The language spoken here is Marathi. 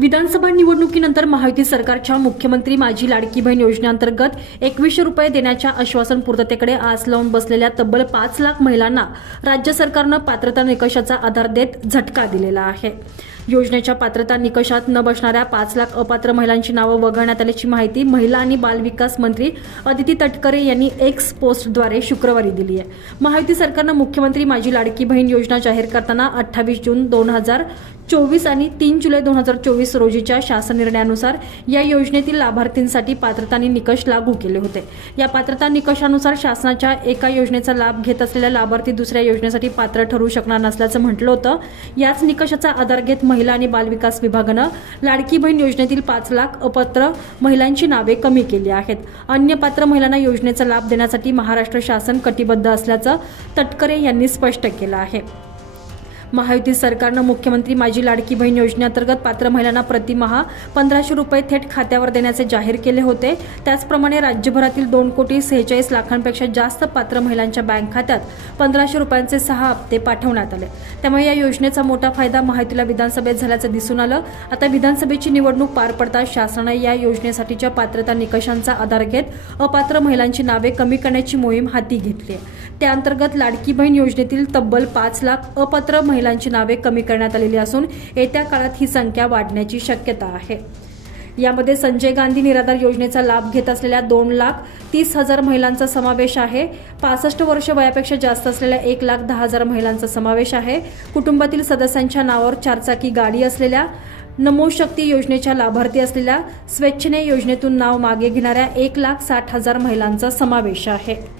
विधानसभा निवडणुकीनंतर महायुती सरकारच्या मुख्यमंत्री माझी लाडकी बहीण योजनेअंतर्गत एकवीसशे रुपये देण्याच्या आश्वासन पूर्ततेकडे आस लावून बसलेल्या तब्बल पाच लाख महिलांना राज्य सरकारनं पात्रता निकषाचा आधार देत झटका दिलेला आहे. योजनेच्या पात्रता निकषात न बसणाऱ्या पाच लाख अपात्र महिलांची नावं वगळण्यात आल्याची माहिती महिला आणि बालविकास मंत्री अदिती तटकरे यांनी एक्स पोस्टद्वारे शुक्रवारी दिली आहे. महायुती सरकारनं मुख्यमंत्री माझी लाडकी बहीण योजना जाहीर करताना अठ्ठावीस जून दोन हजार चोवीस आणि तीन जुलै दोन हजार चोवीस रोजीच्या शासन निर्णयानुसार या योजनेतील लाभार्थींसाठी पात्रता आणि निकष लागू केले होते. या पात्रता निकषानुसार शासनाच्या एका योजनेचा लाभ घेत असलेल्या लाभार्थी दुसऱ्या योजनेसाठी पात्र ठरू शकणार नसल्याचं म्हटलं होतं. याच निकषाचा आधार घेत महिला महिला आणि बालविकास विभागानं लाडकी बहीण योजनेतील पाच लाख अपात्र महिलांची नावे कमी केली आहेत. अन्य पात्र महिलांना योजनेचा लाभ देण्यासाठी महाराष्ट्र शासन कटिबद्ध असल्याचं तटकरे यांनी स्पष्ट केलं आहे. महायुती सरकारनं मुख्यमंत्री माझी लाडकी बहीण योजनेअंतर्गत पात्र महिलांना प्रतिमहा पंधराशे रुपये थेट खात्यावर देण्याचे जाहीर केले होते. त्याचप्रमाणे राज्यभरातील दोन कोटी सेहेचाळीस लाखांपेक्षा जास्त पात्र महिलांच्या बँक खात्यात पंधराशे रुपयांचे सहा हप्ते पाठवण्यात आले. त्यामुळे या योजनेचा मोठा फायदा महायुतीला विधानसभेत झाल्याचं दिसून आलं. आता विधानसभेची निवडणूक पार पडताच शासनाने या योजनेसाठीच्या पात्रता निकषांचा आधार घेत अपात्र महिलांची नावे कमी करण्याची मोहीम हाती घेतली आहे. त्याअंतर्गत लाडकी बहीण योजनेतील तब्बल पाच लाख अपात्र महिलांची नावे कमी करण्यात आलेली असून येत्या काळात ही संख्या वाढण्याची शक्यता आहे. यामध्ये संजय गांधी निराधार योजनेचा लाभ घेत असलेल्या दोन लाख तीस हजार महिलांचा समावेश आहे. पासष्ट वर्ष वयापेक्षा जास्त असलेल्या एक लाख दहा हजार महिलांचा समावेश आहे. कुटुंबातील सदस्यांच्या नावावर चारचाकी गाडी असलेल्या नमो शक्ती योजनेच्या लाभार्थी असलेल्या स्वेच्छेने योजनेतून नाव मागे घेणाऱ्या एक लाख साठ हजार महिलांचा समावेश आहे.